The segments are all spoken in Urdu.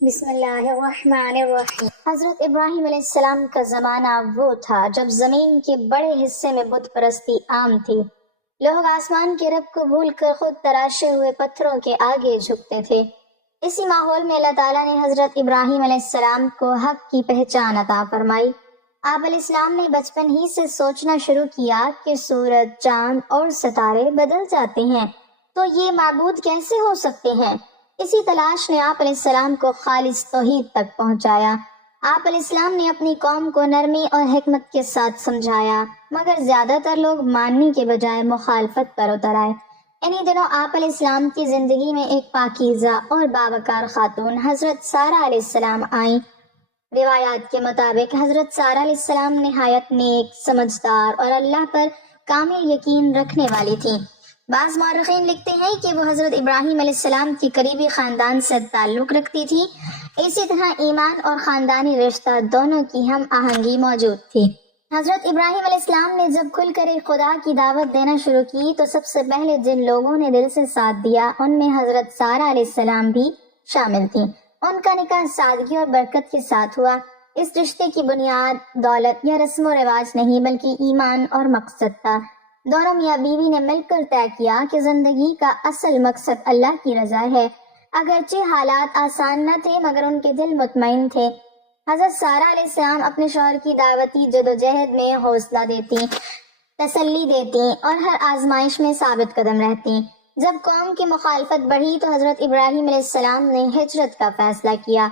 بسم اللہ الرحمن الرحیم۔ حضرت ابراہیم علیہ السلام کا زمانہ وہ تھا جب زمین کے بڑے حصے میں بت پرستی عام تھی۔ لوگ آسمان کے رب کو بھول کر خود تراشے ہوئے پتھروں کے آگے جھکتے تھے۔ اسی ماحول میں اللہ تعالیٰ نے حضرت ابراہیم علیہ السلام کو حق کی پہچان عطا فرمائی۔ آپ علیہ السلام نے بچپن ہی سے سوچنا شروع کیا کہ سورج، چاند اور ستارے بدل جاتے ہیں تو یہ معبود کیسے ہو سکتے ہیں۔ اسی تلاش نے آپ علیہ السلام کو خالص توحید تک پہنچایا۔ آپ علیہ السلام نے اپنی قوم کو نرمی اور حکمت کے ساتھ سمجھایا، مگر زیادہ تر لوگ ماننے کے بجائے مخالفت پر اتر آئے۔ انہی دنوں آپ علیہ السلام کی زندگی میں ایک پاکیزہ اور باوقار خاتون حضرت سارہ علیہ السلام آئیں۔ روایات کے مطابق حضرت سارہ علیہ السلام نہایت نیک، سمجھدار اور اللہ پر کامل یقین رکھنے والی تھیں۔ بعض مورخین لکھتے ہیں کہ وہ حضرت ابراہیم علیہ السلام کی قریبی خاندان سے تعلق رکھتی تھی۔ اسی طرح ایمان اور خاندانی رشتہ دونوں کی ہم آہنگی موجود تھی۔ حضرت ابراہیم علیہ السلام نے جب کھل کر ایک خدا کی دعوت دینا شروع کی تو سب سے پہلے جن لوگوں نے دل سے ساتھ دیا ان میں حضرت سارہ علیہ السلام بھی شامل تھیں۔ ان کا نکاح سادگی اور برکت کے ساتھ ہوا۔ اس رشتے کی بنیاد دولت یا رسم و رواج نہیں بلکہ ایمان اور مقصد تھا۔ دونوں میاں بیوی نے مل کر طے کیا کہ زندگی کا اصل مقصد اللہ کی رضا ہے۔ اگرچہ حالات آسان نہ تھے مگر ان کے دل مطمئن تھے۔ حضرت سارہ علیہ السلام اپنے شوہر کی دعوتی جدوجہد میں حوصلہ دیتی، تسلی دیتی اور ہر آزمائش میں ثابت قدم رہتی۔ جب قوم کی مخالفت بڑھی تو حضرت ابراہیم علیہ السلام نے ہجرت کا فیصلہ کیا،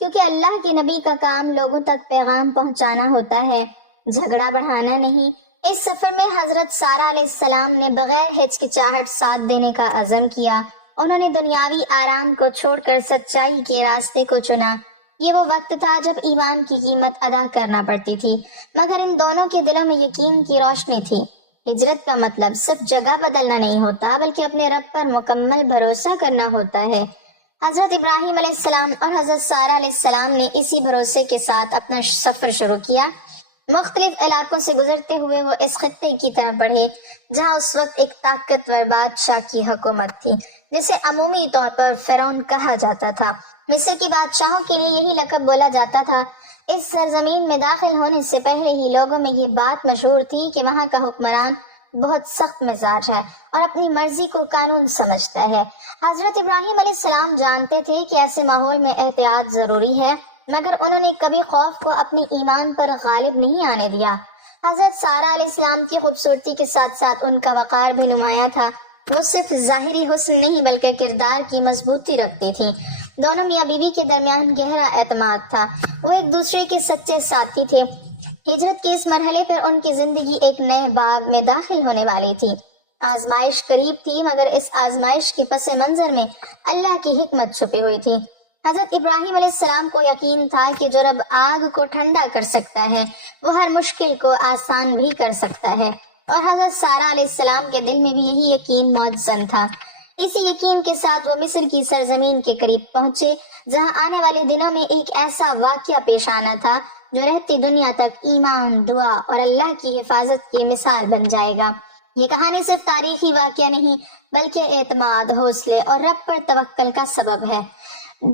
کیونکہ اللہ کے نبی کا کام لوگوں تک پیغام پہنچانا ہوتا ہے، جھگڑا بڑھانا نہیں۔ اس سفر میں حضرت سارہ علیہ السلام نے بغیر ہچکچاہٹ ساتھ دینے کا عزم کیا۔ انہوں نے دنیاوی آرام کو چھوڑ کر سچائی کے راستے کو چنا۔ یہ وہ وقت تھا جب ایمان کی قیمت ادا کرنا پڑتی تھی، مگر ان دونوں کے دلوں میں یقین کی روشنی تھی۔ ہجرت کا مطلب صرف جگہ بدلنا نہیں ہوتا بلکہ اپنے رب پر مکمل بھروسہ کرنا ہوتا ہے۔ حضرت ابراہیم علیہ السلام اور حضرت سارہ علیہ السلام نے اسی بھروسے کے ساتھ اپنا سفر شروع کیا۔ مختلف علاقوں سے گزرتے ہوئے وہ اس خطے کی طرف بڑھے جہاں اس وقت ایک طاقتور بادشاہ کی حکومت تھی جسے عمومی طور پر فرعون کہا جاتا تھا۔ مصر کی بادشاہوں کے لیے یہی لقب بولا جاتا تھا۔ اس سرزمین میں داخل ہونے سے پہلے ہی لوگوں میں یہ بات مشہور تھی کہ وہاں کا حکمران بہت سخت مزاج ہے اور اپنی مرضی کو قانون سمجھتا ہے۔ حضرت ابراہیم علیہ السلام جانتے تھے کہ ایسے ماحول میں احتیاط ضروری ہے، مگر انہوں نے کبھی خوف کو اپنی ایمان پر غالب نہیں آنے دیا۔ حضرت سارہ علیہ السلام کی خوبصورتی کے ساتھ ساتھ ان کا وقار بھی نمایاں تھا۔ وہ صرف ظاہری حسن نہیں بلکہ کردار کی مضبوطی رکھتی تھی۔ دونوں میاں بیوی کے درمیان گہرا اعتماد تھا، وہ ایک دوسرے کے سچے ساتھی تھے۔ ہجرت کے اس مرحلے پر ان کی زندگی ایک نئے باب میں داخل ہونے والی تھی۔ آزمائش قریب تھی مگر اس آزمائش کے پس منظر میں اللہ کی حکمت چھپی ہوئی تھی۔ حضرت ابراہیم علیہ السلام کو یقین تھا کہ جو رب آگ کو ٹھنڈا کر سکتا ہے وہ ہر مشکل کو آسان بھی کر سکتا ہے، اور حضرت سارہ علیہ السلام کے دل میں بھی یہی یقین موجزن تھا۔ اسی یقین کے ساتھ وہ مصر کی سرزمین کے قریب پہنچے جہاں آنے والے دنوں میں ایک ایسا واقعہ پیش آنا تھا جو رہتی دنیا تک ایمان، دعا اور اللہ کی حفاظت کی مثال بن جائے گا۔ یہ کہانی صرف تاریخی واقعہ نہیں بلکہ اعتماد، حوصلے اور رب پر توکل کا سبب ہے۔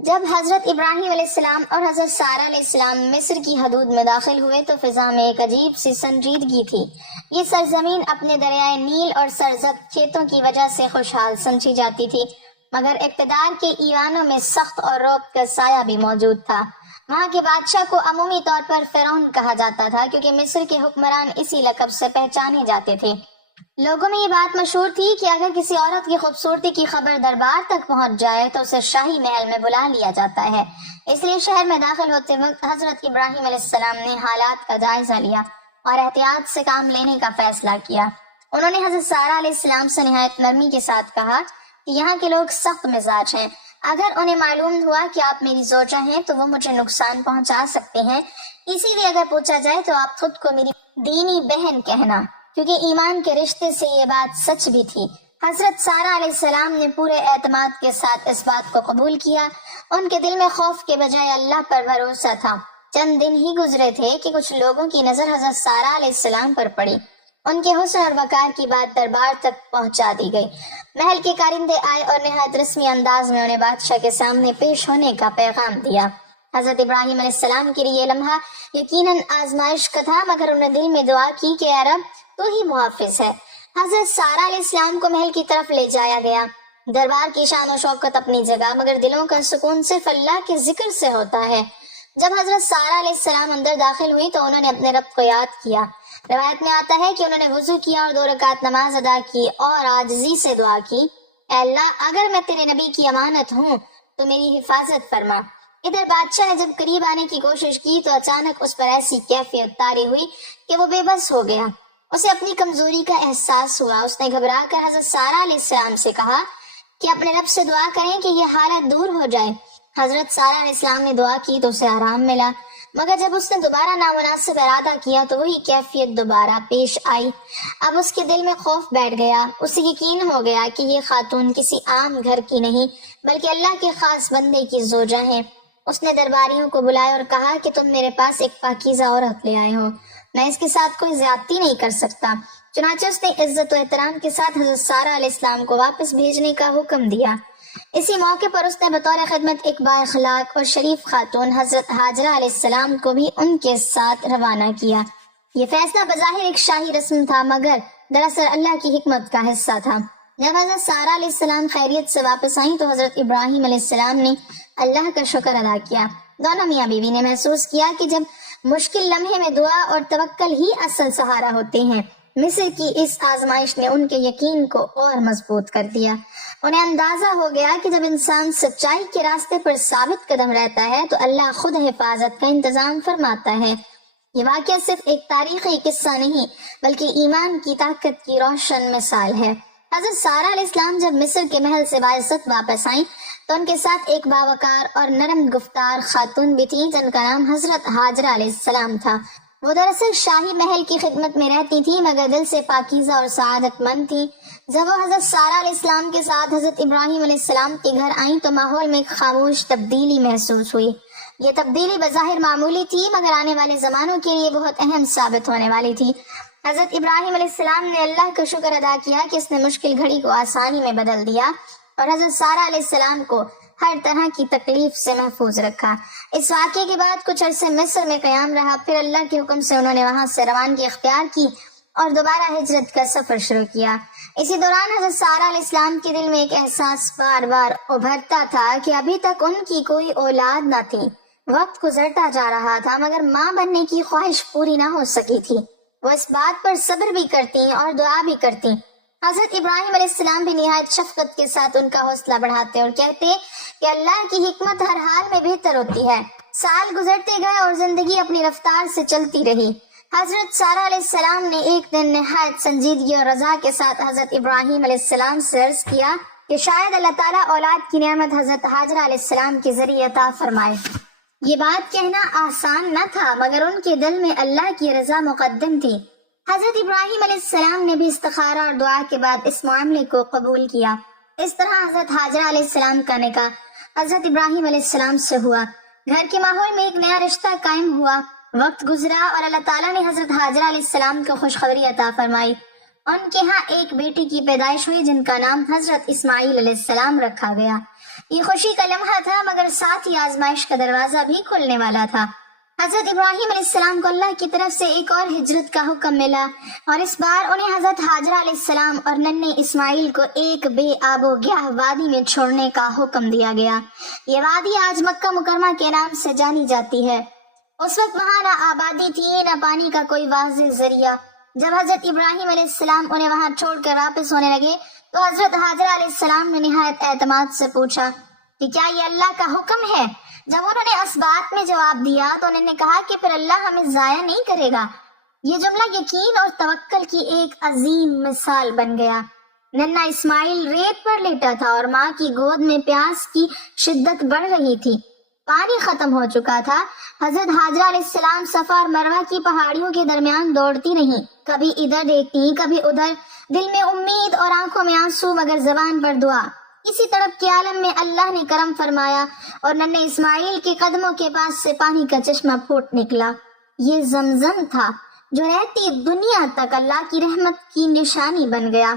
جب حضرت ابراہیم علیہ السلام اور حضرت سارہ علیہ السلام مصر کی حدود میں داخل ہوئے تو فضا میں ایک عجیب سی سنجیدگی تھی۔ یہ سرزمین اپنے دریائے نیل اور سرسبز کھیتوں کی وجہ سے خوشحال سمجھی جاتی تھی، مگر اقتدار کے ایوانوں میں سخت اور رعب کا سایہ بھی موجود تھا۔ وہاں کے بادشاہ کو عمومی طور پر فرعون کہا جاتا تھا کیونکہ مصر کے حکمران اسی لقب سے پہچانے جاتے تھے۔ لوگوں میں یہ بات مشہور تھی کہ اگر کسی عورت کی خوبصورتی کی خبر دربار تک پہنچ جائے تو اسے شاہی محل میں بلا لیا جاتا ہے۔ اس لیے شہر میں داخل ہوتے وقت حضرت ابراہیم علیہ السلام نے حالات کا جائزہ لیا اور احتیاط سے کام لینے کا فیصلہ کیا۔ انہوں نے حضرت سارہ علیہ السلام سے نہایت نرمی کے ساتھ کہا کہ یہاں کے لوگ سخت مزاج ہیں، اگر انہیں معلوم ہوا کہ آپ میری زوجہ ہیں تو وہ مجھے نقصان پہنچا سکتے ہیں، اسی لیے اگر پوچھا جائے تو آپ خود کو میری دینی بہن کہنا، کیونکہ ایمان کے رشتے سے یہ بات سچ بھی تھی۔ حضرت سارہ علیہ السلام نے پورے اعتماد کے ساتھ اس بات کو قبول کیا۔ ان کے دل میں خوف کے بجائے اللہ پر بھروسہ تھا۔ چند دن ہی گزرے تھے کہ کچھ لوگوں کی نظر حضرت سارہ علیہ السلام پر پڑی۔ ان کے حسن اور وقار کی بات دربار تک پہنچا دی گئی۔ محل کے کارندے آئے اور نہایت رسمی انداز میں انہیں بادشاہ کے سامنے پیش ہونے کا پیغام دیا۔ حضرت ابراہیم علیہ السلام کے لیے یہ لمحہ یقیناً آزمائش کا تھا، مگر انہوں نے دل میں دعا کی کہ اے رب تو ہی محافظ ہے۔ حضرت سارہ علیہ السلام کو محل کی طرف لے جایا گیا۔ دربار کی شان و شوکت اپنی جگہ، مگر دلوں کا سکون صرف اللہ کے ذکر سے ہوتا ہے۔ جب حضرت سارہ علیہ السلام اندر داخل ہوئی تو انہوں نے اپنے رب کو یاد کیا۔ روایت میں آتا ہے کہ انہوں نے وضو کیا اور 2 رکعت نماز ادا کی اور عاجزی سے دعا کی، اے اللہ اگر میں تیرے نبی کی امانت ہوں تو میری حفاظت فرما۔ ادھر بادشاہ نے جب قریب آنے کی کوشش کی تو اچانک اس پر ایسی کیفیت طاری ہوئی کہ وہ بے بس ہو گیا۔ اسے اپنی کمزوری کا احساس ہوا۔ اس نے گھبرا کر حضرت سارہ علیہ السلام سے کہا کہ اپنے رب سے دعا کریں کہ یہ حالت دور ہو جائے۔ حضرت سارہ علیہ السلام نے دعا کی تو اسے آرام ملا، مگر جب اس نے دوبارہ نامناسب ارادہ کیا تو وہی کیفیت دوبارہ پیش آئی۔ اب اس کے دل میں خوف بیٹھ گیا۔ اسے یقین ہو گیا کہ یہ خاتون کسی عام گھر کی نہیں بلکہ اللہ کے خاص بندے کی زوجہ ہیں۔ اس نے درباریوں کو بلایا اور کہا کہ تم میرے پاس ایک پاکیزہ عورت لے آئے ہو، میں اس کے ساتھ کوئی زیادتی نہیں کر سکتا۔ چنانچہ اس نے عزت و احترام کے ساتھ حضرت سارہ علیہ السلام کو واپس بھیجنے کا حکم دیا۔ اسی موقع پر اس نے بطور خدمت ایک با اخلاق اور شریف خاتون حضرت ہاجرہ علیہ السلام کو بھی ان کے ساتھ روانہ کیا۔ یہ فیصلہ بظاہر ایک شاہی رسم تھا، مگر دراصل اللہ کی حکمت کا حصہ تھا۔ جب حضرت سارہ علیہ السلام خیریت سے واپس آئیں تو حضرت ابراہیم علیہ السلام نے اللہ کا شکر ادا کیا۔ دونوں میاں بیوی نے محسوس کیا کہ جب مشکل لمحے میں دعا اور توکل ہی اصل سہارا ہوتے ہیں۔ مصر کی اس آزمائش نے ان کے یقین کو اور مضبوط کر دیا۔ انہیں اندازہ ہو گیا کہ جب انسان سچائی کے راستے پر ثابت قدم رہتا ہے تو اللہ خود حفاظت کا انتظام فرماتا ہے۔ یہ واقعہ صرف ایک تاریخی قصہ نہیں بلکہ ایمان کی طاقت کی روشن مثال ہے۔ حضرت سارہ علیہ السلام جب مصر کے محل سے باعزت واپس آئیں تو ان کے ساتھ ایک باوقار اور نرم گفتار خاتون بھی تھی جن کا نام حضرت ہاجرہ علیہ السلام تھا۔ وہ دراصل شاہی محل کی خدمت میں رہتی تھی مگر دل سے پاکیزہ اور سعادت مند تھی۔ جب وہ حضرت سارہ علیہ السلام کے ساتھ حضرت ابراہیم علیہ السلام کے گھر آئیں تو ماحول میں ایک خاموش تبدیلی محسوس ہوئی۔ یہ تبدیلی بظاہر معمولی تھی مگر آنے والے زمانوں کے لیے بہت اہم ثابت ہونے والی تھی۔ حضرت ابراہیم علیہ السلام نے اللہ کا شکر ادا کیا کہ اس نے مشکل گھڑی کو آسانی میں بدل دیا اور حضرت سارہ علیہ السلام کو ہر طرح کی تکلیف سے محفوظ رکھا۔ اس واقعے کے بعد کچھ عرصے مصر میں قیام رہا، پھر اللہ کے حکم سے انہوں نے وہاں سے روانگی اختیار کی اور دوبارہ ہجرت کا سفر شروع کیا۔ اسی دوران حضرت سارہ علیہ السلام کے دل میں ایک احساس بار بار ابھرتا تھا کہ ابھی تک ان کی کوئی اولاد نہ تھی۔ وقت گزرتا جا رہا تھا مگر ماں بننے کی خواہش پوری نہ ہو سکی تھی۔ وہ اس بات پر صبر بھی کرتی اور دعا بھی کرتی۔ حضرت ابراہیم علیہ السلام بھی نہایت شفقت کے ساتھ ان کا حوصلہ بڑھاتے اور کہتے کہ اللہ کی حکمت ہر حال میں بہتر ہوتی ہے۔ سال گزرتے گئے اور زندگی اپنی رفتار سے چلتی رہی۔ حضرت سارہ علیہ السلام نے ایک دن نہایت سنجیدگی اور رضا کے ساتھ حضرت ابراہیم علیہ السلام سے عرض کیا کہ شاید اللہ تعالیٰ اولاد کی نعمت حضرت ہاجرہ علیہ السلام کے ذریعے عطا فرمائے۔ یہ بات کہنا آسان نہ تھا مگر ان کے دل میں اللہ کی رضا مقدم تھی۔ حضرت ابراہیم علیہ السلام نے بھی استخارہ اور دعا کے بعد اس معاملے کو قبول کیا۔ اس طرح حضرت ہاجرہ علیہ السلام کا نکاح حضرت ابراہیم علیہ السلام سے ہوا۔ گھر کے ماحول میں ایک نیا رشتہ قائم ہوا۔ وقت گزرا اور اللہ تعالیٰ نے حضرت ہاجرہ علیہ السلام کو خوشخبری عطا فرمائی۔ ان کے ہاں ایک بیٹی کی پیدائش ہوئی جن کا نام حضرت اسماعیل علیہ السلام رکھا گیا۔ یہ خوشی کا لمحہ تھا مگر ساتھ ہی آزمائش کا دروازہ بھی کھلنے والا تھا۔ حضرت ابراہیم علیہ السلام کو اللہ کی طرف سے ایک اور ہجرت کا حکم ملا اور اس بار انہیں حضرت ہاجرہ علیہ السلام اور ننھے اسماعیل کو ایک بے آب و گیاہ وادی میں چھوڑنے کا حکم دیا گیا۔ یہ وادی آج مکہ مکرمہ کے نام سے جانی جاتی ہے۔ اس وقت وہاں نہ آبادی تھی نہ پانی کا کوئی واضح ذریعہ۔ جب حضرت ابراہیم علیہ السلام انہیں وہاں چھوڑ کر واپس ہونے لگے تو حضرت ہاجرہ علیہ السلام نے نہایت اعتماد سے پوچھا کہ کیا یہ اللہ کا حکم ہے؟ جب انہوں نے اس بات میں جواب دیا تو انہوں نے کہا کہ پھر اللہ ہمیں ضائع نہیں کرے گا۔ یہ جملہ یقین اور توکل کی ایک عظیم مثال بن گیا۔ ننھا اسماعیل ریت پر لیٹا تھا اور ماں کی گود میں پیاس کی شدت بڑھ رہی تھی۔ پانی ختم ہو چکا تھا۔ حضرت ہاجرہ علیہ السلام صفا اور مروہ کی پہاڑیوں کے درمیان دوڑتی رہیں، کبھی ادھر دیکھتی کبھی ادھر، دل میں امید اور آنکھوں میں آنسو مگر زبان پر دعا۔ اسی طرف کے عالم میں اللہ نے کرم فرمایا اور ننھے اسماعیل کے قدموں کے پاس سے پانی کا چشمہ پھوٹ نکلا۔ یہ زمزم تھا جو رہتی دنیا تک اللہ کی رحمت کی نشانی بن گیا۔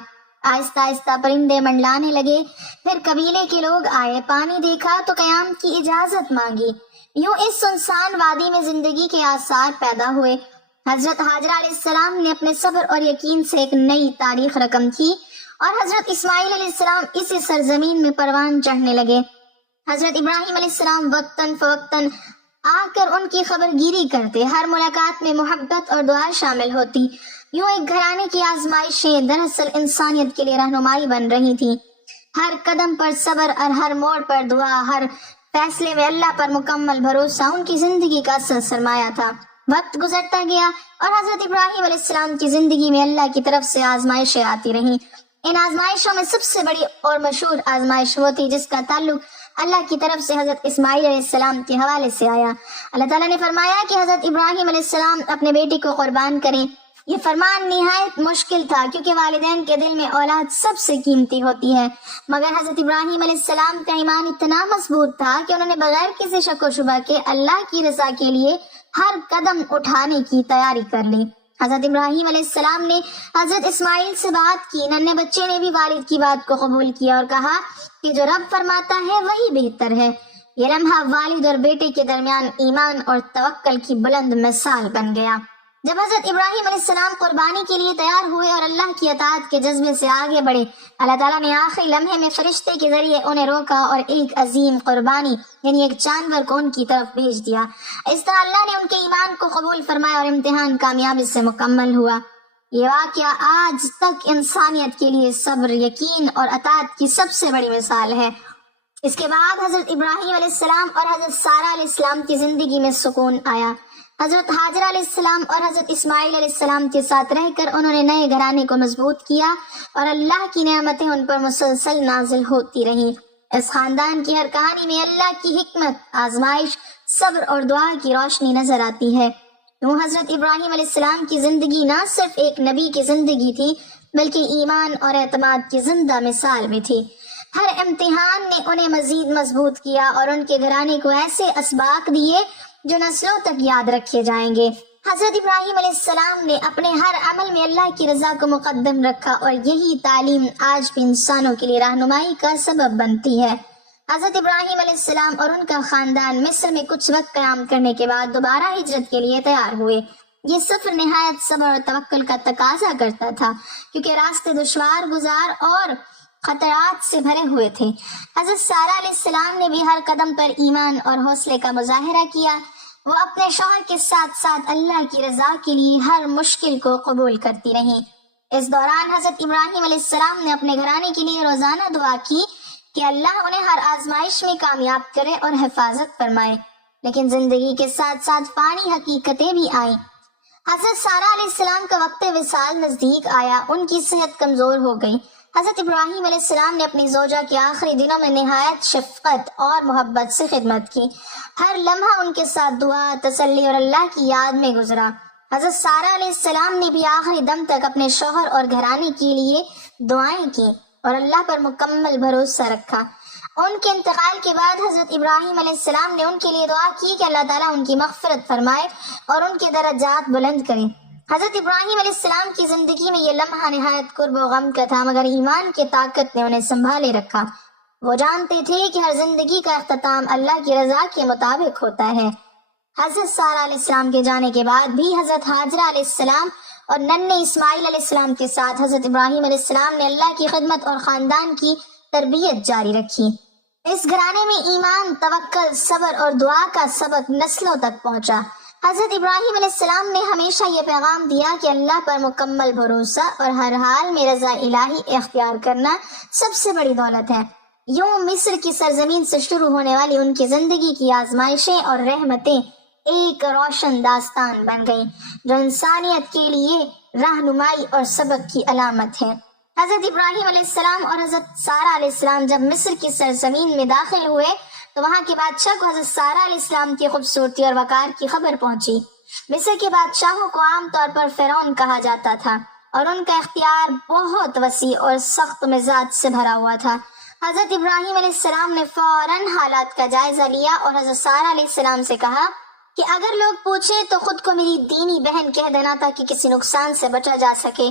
آہستہ آہستہ پرندے منڈلانے لگے. پھر قبیلے کے لوگ آئے, پانی دیکھا تو قیام کی اجازت مانگی. یوں اس سنسان وادی میں زندگی کے آثار پیدا ہوئے. حضرت ہاجرہ علیہ السلام نے اپنے صبر اور یقین سے ایک نئی تاریخ رقم کی اور حضرت اسماعیل علیہ السلام اسی سرزمین میں پروان چڑھنے لگے. حضرت ابراہیم علیہ السلام وقتاً فوقتاً آ کر ان کی خبر گیری کرتے. ہر ملاقات میں محبت اور دعا شامل ہوتی. یوں ایک گھرانے کی آزمائشیں دراصل انسانیت کے لیے رہنمائی بن رہی تھی. ہر قدم پر صبر اور ہر موڑ پر دعا, ہر فیصلے میں اللہ پر مکمل بھروسہ ان کی زندگی کا اصل سرمایہ تھا. وقت گزرتا گیا اور حضرت ابراہیم علیہ السلام کی زندگی میں اللہ کی طرف سے آزمائشیں آتی رہیں. ان آزمائشوں میں سب سے بڑی اور مشہور آزمائش وہ تھی جس کا تعلق اللہ کی طرف سے حضرت اسماعیل علیہ السلام کے حوالے سے آیا. اللہ تعالیٰ نے فرمایا کہ حضرت ابراہیم علیہ السلام اپنے بیٹے کو قربان کریں. یہ فرمان نہایت مشکل تھا کیونکہ والدین کے دل میں اولاد سب سے قیمتی ہوتی ہے, مگر حضرت ابراہیم علیہ السلام کا ایمان اتنا مضبوط تھا کہ انہوں نے بغیر کسی شک و شبہ کے اللہ کی رضا کے لیے ہر قدم اٹھانے کی تیاری کر لی. حضرت ابراہیم علیہ السلام نے حضرت اسماعیل سے بات کی. ننھے بچے نے بھی والد کی بات کو قبول کیا اور کہا کہ جو رب فرماتا ہے وہی بہتر ہے. یہ لمحہ والد اور بیٹے کے درمیان ایمان اور توکل کی بلند مثال بن گیا. جب حضرت ابراہیم علیہ السلام قربانی کے لیے تیار ہوئے اور اللہ کی اطاعت کے جذبے سے آگے بڑھے, اللہ تعالیٰ نے آخری لمحے میں فرشتے کے ذریعے انہیں روکا اور ایک عظیم قربانی یعنی ایک جانور کو ان کی طرف بھیج دیا. اس طرح اللہ نے ان کے ایمان کو قبول فرمایا اور امتحان کامیابی سے مکمل ہوا. یہ واقعہ آج تک انسانیت کے لیے صبر, یقین اور اطاعت کی سب سے بڑی مثال ہے. اس کے بعد حضرت ابراہیم علیہ السلام اور حضرت سارہ علیہ السلام کی زندگی میں سکون آیا. حضرت ہاجرہ علیہ السلام اور حضرت اسماعیل علیہ السلام کے ساتھ رہ کر انہوں نے نئے گھرانے کو مضبوط کیا اور اللہ کی نعمتیں ان پر مسلسل نازل ہوتی رہیں. اس خاندان کی ہر کہانی میں اللہ کی حکمت, آزمائش, صبر اور دعا کی روشنی نظر آتی ہے. یوں حضرت ابراہیم علیہ السلام کی زندگی نہ صرف ایک نبی کی زندگی تھی بلکہ ایمان اور اعتماد کی زندہ مثال بھی تھی. ہر امتحان نے انہیں مزید مضبوط کیا اور ان کے گھرانے کو ایسے اسباق دیے جو نسلوں تک یاد رکھے جائیں گے. حضرت ابراہیم علیہ السلام نے اپنے ہر عمل میں اللہ کی رضا کو مقدم رکھا اور یہی تعلیم آج بھی انسانوں کے لیے رہنمائی کا سبب بنتی ہے. حضرت ابراہیم علیہ السلام اور ان کا خاندان مصر میں کچھ وقت قیام کرنے کے بعد دوبارہ ہجرت کے لیے تیار ہوئے. یہ سفر نہایت صبر اور توکل کا تقاضا کرتا تھا کیونکہ راستے دشوار گزار اور خطرات سے بھرے ہوئے تھے. حضرت سارہ علیہ السلام نے بھی ہر قدم پر ایمان اور حوصلے کا مظاہرہ کیا. وہ اپنے شوہر کے ساتھ ساتھ اللہ کی رضا کے لیے ہر مشکل کو قبول کرتی رہیں. اس دوران حضرت ابراہیم علیہ السلام نے اپنے گھرانے کے لیے روزانہ دعا کی کہ اللہ انہیں ہر آزمائش میں کامیاب کرے اور حفاظت فرمائے. لیکن زندگی کے ساتھ ساتھ فانی حقیقتیں بھی آئیں. حضرت سارہ علیہ السلام کا وقت وصال نزدیک آیا. ان کی صحت کمزور ہو گئی. حضرت ابراہیم علیہ السلام نے اپنی زوجہ کے آخری دنوں میں نہایت شفقت اور محبت سے خدمت کی. ہر لمحہ ان کے ساتھ دعا, تسلی اور اللہ کی یاد میں گزرا. حضرت سارہ علیہ السلام نے بھی آخری دم تک اپنے شوہر اور گھرانے کے لیے دعائیں کی اور اللہ پر مکمل بھروسہ رکھا. ان کے انتقال کے بعد حضرت ابراہیم علیہ السلام نے ان کے لیے دعا کی کہ اللہ تعالیٰ ان کی مغفرت فرمائے اور ان کے درجات بلند کرے. حضرت ابراہیم علیہ السلام کی زندگی میں یہ لمحہ نہایت قرب و غم کا تھا, مگر ایمان کی طاقت نے انہیں سنبھالے رکھا. وہ جانتے تھے کہ ہر زندگی کا اختتام اللہ کی رضا کے مطابق ہوتا ہے. حضرت سارہ علیہ السلام کے جانے کے بعد بھی حضرت ہاجرہ علیہ السلام اور ننھے اسماعیل علیہ السلام کے ساتھ حضرت ابراہیم علیہ السلام نے اللہ کی خدمت اور خاندان کی تربیت جاری رکھی. اس گھرانے میں ایمان, توکل, صبر اور دعا کا سبق نسلوں تک پہنچا. حضرت ابراہیم علیہ السلام نے ہمیشہ یہ پیغام دیا کہ اللہ پر مکمل بھروسہ اور ہر حال میں رضا الہی اختیار کرنا سب سے بڑی دولت ہے. یوں مصر کی سرزمین سے شروع ہونے والی ان کی زندگی کی آزمائشیں اور رحمتیں ایک روشن داستان بن گئیں جو انسانیت کے لیے رہنمائی اور سبق کی علامت ہے. حضرت ابراہیم علیہ السلام اور حضرت سارہ علیہ السلام جب مصر کی سرزمین میں داخل ہوئے تو وہاں کے بادشاہ کو حضرت سارہ علیہ السلام کی خوبصورتی اور وقار کی خبر پہنچی. مصر کے بادشاہوں کو عام طور پر فرعون کہا جاتا تھا اور ان کا اختیار بہت وسیع اور سخت مزاج سے بھرا ہوا تھا. حضرت ابراہیم علیہ السلام نے فوراً حالات کا جائزہ لیا اور حضرت سارہ علیہ السلام سے کہا کہ اگر لوگ پوچھیں تو خود کو میری دینی بہن کہہ دینا تاکہ کسی نقصان سے بچا جا سکے.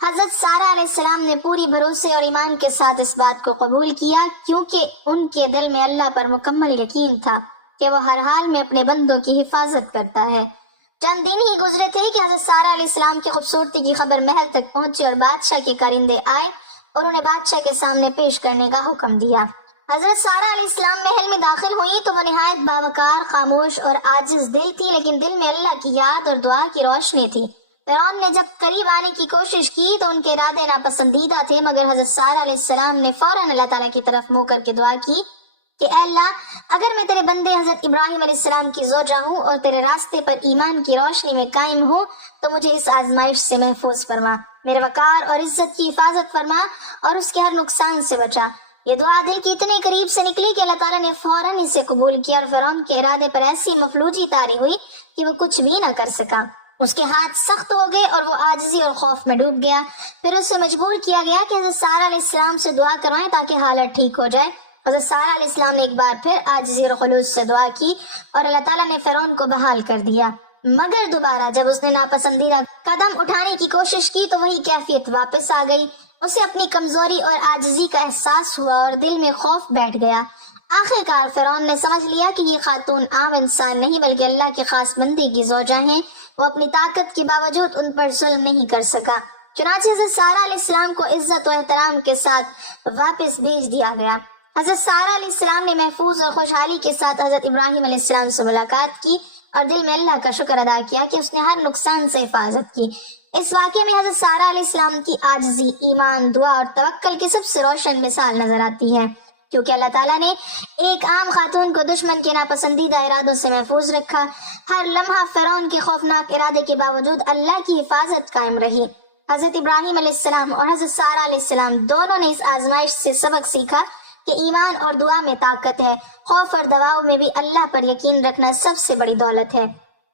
حضرت سارہ علیہ السلام نے پوری بھروسے اور ایمان کے ساتھ اس بات کو قبول کیا، کیونکہ ان کے دل میں اللہ پر مکمل یقین تھا کہ وہ ہر حال میں اپنے بندوں کی حفاظت کرتا ہے۔ چند دن ہی گزرے تھے کہ حضرت سارہ علیہ السلام کی خوبصورتی کی خبر محل تک پہنچی اور بادشاہ کے کارندے آئے اور انہیں بادشاہ کے سامنے پیش کرنے کا حکم دیا۔ حضرت سارہ علیہ السلام محل میں داخل ہوئی تو وہ نہایت باوقار، خاموش اور عاجز دل تھی، لیکن دل میں اللہ کی یاد اور دعا کی روشنی تھی۔ فرعون نے جب قریب آنے کی کوشش کی تو ان کے ارادے ناپسندیدہ تھے، مگر حضرت سارہ علیہ السلام نے فوراً اللہ تعالیٰ کی طرف منہ کر کے دعا کی کہ اے اللہ، اگر میں تیرے بندے حضرت ابراہیم علیہ السلام کی زوجہ ہوں اور تیرے راستے پر ایمان کی روشنی میں قائم ہوں تو مجھے اس آزمائش سے محفوظ فرما، میرے وقار اور عزت کی حفاظت فرما اور اس کے ہر نقصان سے بچا۔ یہ دعا دل کی اتنے قریب سے نکلی کہ اللہ تعالیٰ نے فوراً اسے قبول کیا اور فرعون کے ارادے پر ایسی مفلوجی طاری ہوئی کہ وہ کچھ بھی نہ کر سکا۔ اس کے ہاتھ سخت ہو گئے اور وہ عاجزی اور خوف میں ڈوب گیا۔ پھر اسے مجبور کیا گیا کہ حضرت سارہ علیہ السلام سے دعا کروائیں تاکہ حالت ٹھیک ہو جائے۔ حضرت سارہ علیہ السلام نے ایک بار پھر عاجزی اور خلوص سے دعا کی اور اللہ تعالیٰ نے فرعون کو بحال کر دیا، مگر دوبارہ جب اس نے ناپسندیدہ قدم اٹھانے کی کوشش کی تو وہی کیفیت واپس آ گئی۔ اسے اپنی کمزوری اور عاجزی کا احساس ہوا اور دل میں خوف بیٹھ گیا۔ آخر کار فرعون نے سمجھ لیا کہ یہ خاتون عام انسان نہیں بلکہ اللہ کے خاص بندے کی زوجہ ہیں۔ وہ اپنی طاقت کے باوجود ان پر ظلم نہیں کر سکا، چنانچہ حضرت سارہ علیہ السلام کو عزت و احترام کے ساتھ واپس بھیج دیا گیا۔ حضرت سارہ علیہ السلام نے محفوظ اور خوشحالی کے ساتھ حضرت ابراہیم علیہ السلام سے ملاقات کی اور دل میں اللہ کا شکر ادا کیا کہ اس نے ہر نقصان سے حفاظت کی۔ اس واقعے میں حضرت سارہ علیہ السلام کی عاجزی، ایمان، دعا اور توکل کی سب سے روشن مثال نظر آتی ہے، کیونکہ اللہ تعالیٰ نے ایک عام خاتون کو دشمن کے ناپسندیدہ ارادوں سے محفوظ رکھا۔ ہر لمحہ فرعون کے خوفناک ارادے کے باوجود اللہ کی حفاظت قائم رہی۔ حضرت ابراہیم علیہ السلام اور حضرت سارہ علیہ السلام دونوں نے اس آزمائش سے سبق سیکھا کہ ایمان اور دعا میں طاقت ہے، خوف اور دباؤ میں بھی اللہ پر یقین رکھنا سب سے بڑی دولت ہے۔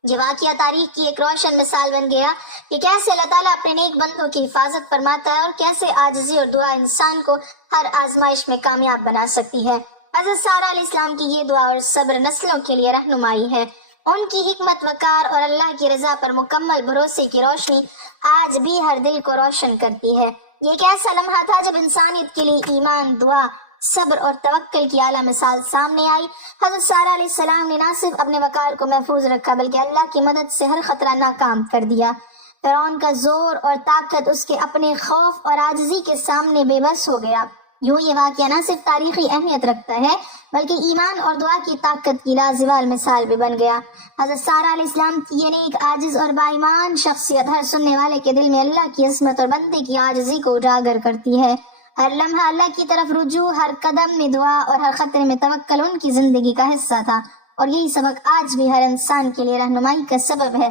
یہ واقعہ تاریخ کی ایک روشن مثال بن گیا کہ کیسے اللہ تعالیٰ اپنے نیک بندوں کی حفاظت فرماتا ہے اور کیسے عاجزی اور دعا انسان کو ہر آزمائش میں کامیاب بنا سکتی ہے۔ حضرت سارہ علیہ السلام کی یہ دعا اور صبر نسلوں کے لیے رہنمائی ہے۔ ان کی حکمت، وقار اور اللہ کی رضا پر مکمل بھروسے کی روشنی آج بھی ہر دل کو روشن کرتی ہے۔ یہ ایک ایسا لمحہ تھا جب انسانیت کے لیے ایمان، دعا، صبر اور توکل کی اعلیٰ مثال سامنے آئی۔ حضرت سارہ علیہ السلام نے نہ صرف اپنے وقار کو محفوظ رکھا بلکہ اللہ کی مدد سے ہر خطرہ ناکام کر دیا۔ فرعون کا زور اور طاقت اس کے اپنے خوف اور عاجزی کے سامنے بے بس ہو گیا۔ یوں یہ واقعہ نہ صرف تاریخی اہمیت رکھتا ہے بلکہ ایمان اور دعا کی طاقت کی لازوال مثال بھی بن گیا۔ حضرت سارہ علیہ السلام کی یہ نیک، عاجز اور باایمان شخصیت ہر سننے والے کے دل میں اللہ کی عظمت اور بندے کی عاجزی کو اجاگر کرتی ہے۔ ہر لمحہ اللہ کی طرف رجوع، ہر قدم میں دعا اور ہر خطرے میں توکل ان کی زندگی کا حصہ تھا، اور یہی سبق آج بھی ہر انسان کے لیے رہنمائی کا سبب ہے۔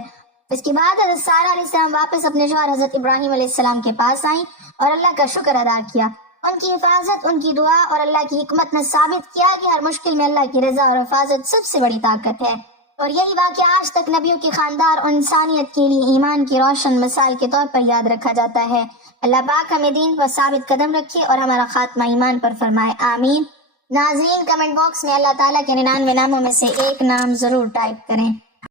اس کے بعد حضرت سارہ علیہ السلام واپس اپنے شوہر حضرت ابراہیم علیہ السلام کے پاس آئیں اور اللہ کا شکر ادا کیا۔ ان کی حفاظت، ان کی دعا اور اللہ کی حکمت نے ثابت کیا کہ ہر مشکل میں اللہ کی رضا اور حفاظت سب سے بڑی طاقت ہے، اور یہی واقعہ آج تک نبیوں کے خاندان اور انسانیت کے لیے ایمان کی روشن مثال کے طور پر یاد رکھا جاتا ہے۔ اللہ پاک ہمیں دین پر ثابت قدم رکھے اور ہمارا خاتمہ ایمان پر فرمائے، آمین۔ ناظرین، کمنٹ باکس میں اللہ تعالیٰ کے 99 ناموں میں سے ایک نام ضرور ٹائپ کریں۔